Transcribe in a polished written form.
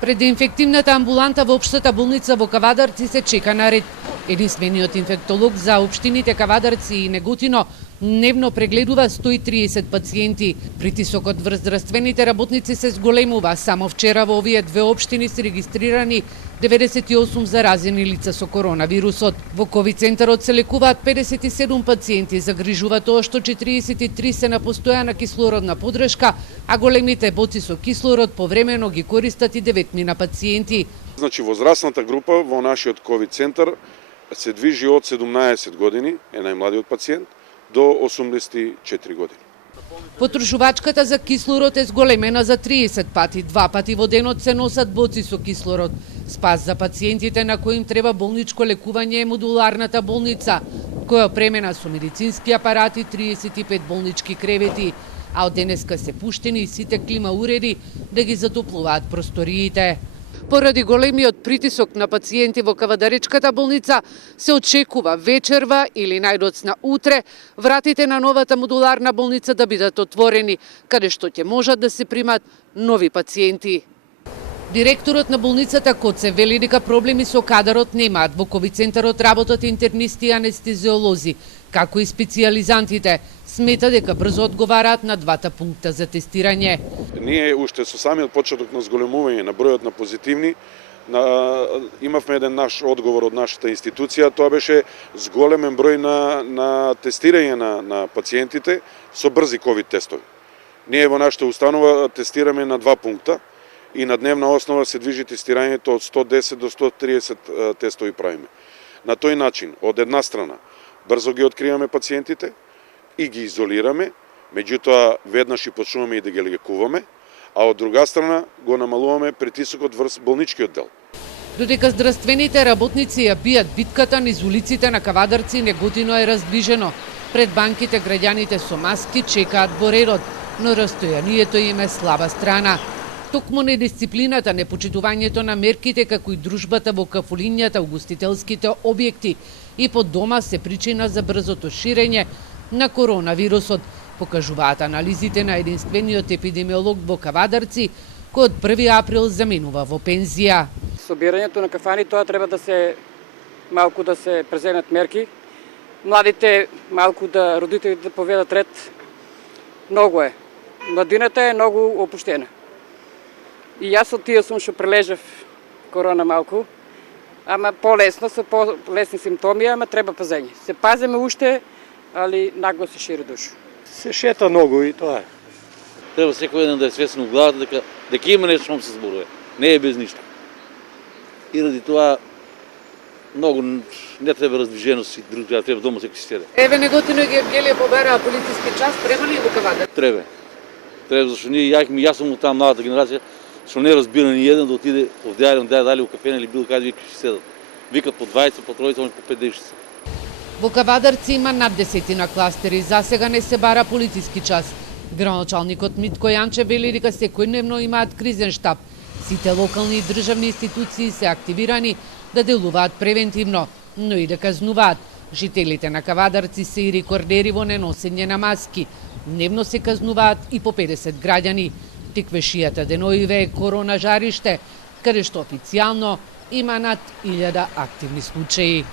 Пред инфективната амбуланта во општата болница во Кавадарци се чека на ред. Единствениот инфектолог за општините Кавадарци и Неготино дневно прегледува 130 пациенти. Притисокот врз здравствените работници се зголемува. Само вчера во овие две општини се регистрирани 98 заразени лица со коронавирусот. Во ковид центарот се лекуваат 57 пациенти, загрижува тоа што 43 се на постојана кислородна поддршка, а големите боци со кислород повремено ги користат и 9 пациенти. Значи возрастната група во нашиот ковид центар се движи од 17 години, е најмладиот пациент, до 84 години. Потрошувачката за кислород е зголемена за 30 пати. 2 пати во денот се носат боци со кислород. Спас за пациентите на кои им треба болничко лекување е модуларната болница, која премена со медицински апарати, 35 болнички кревети, а од денеска се пуштени и сите клима уреди да ги затоплуваат просториите. Поради големиот притисок на пациенти во Кавадаречката болница, се очекува вечерва или најдоцна утре вратите на новата модуларна болница да бидат отворени, каде што ќе можат да се примат нови пациенти. Директорот на болницата Коце вели дека проблеми со кадарот немаат. Во ковид центарот работат интернисти и анестезиолози, како и специјализантите. Смета дека брзо одговараат на двата пункта за тестирање. Ние уште со самиот почеток на зголемување на бројот на позитивни, имавме еден наш одговор од нашата институција, тоа беше зголемен број на тестирање на пациентите со брзи ковид тестови. Ние во нашата установа тестираме на 2 пункта и на дневна основа се движи тестирањето од 110 до 130 тестови правиме. На тој начин, од една страна, брзо ги откриваме пациентите и ги изолираме, меѓутоа веднаш и почнуваме и да ги лекуваме, а од друга страна го намалуваме притисокот врз болничкиот дел. Додека здравствените работници ја бијат битката низ улиците на Кавадарци, Неготино е раздвижено. Пред банките граѓаните со маски чекаат во редот, но растојанието им е слаба страна. Токму недисциплината, непочитувањето на мерките, како и дружбата во кафулињата, угостителските објекти и под дома се причина за брзото ширење на коронавирусот, покажуваат анализите на единствениот епидемиолог во Кавадарци, кој од 1 април заменува во пензија. Собирањето на кафани, тоа треба да се малку да се преземат мерки. Младите малку да родителите да поведат ред. Многу е. Младината е многу опуштена. И јас од тие сум што прележав корона малку, ама полесно, со полесни симптоми, ама треба пазење. Се паземе уште, али нагло се шири душу. Се шета многу и тоа е. Треба секој еден да е свесен у главата дека има нешто што се зборува. Не е без ништо. И ради тоа многу не треба раздвиженост и друга, треба дома секој си седе. Еве Неготино и Гевгелија побараа полициски час, треба ли во Кавадарци? Треба. Треба, зашто ние јас сум од таа младата генерација, што не разбира ни еден да отиде овде дали у кафена или било каде вика ќе седат. Викат по 20, по 30, по 50. Во Кавадарци има над 10 кластери, засега не се бара полициски час. Градоначалникот Митко Јанче вели дека секојдневно имаат кризен штаб. Сите локални и државни институции се активирани да делуваат превентивно, но и да казнуваат. Жителите на Кавадарци се и рекордери во неносење на маски. Дневно се казнуваат и по 50 граѓани. Тиквешијата деноиве е корона жариште, каде што официјално има над 1000 активни случаи.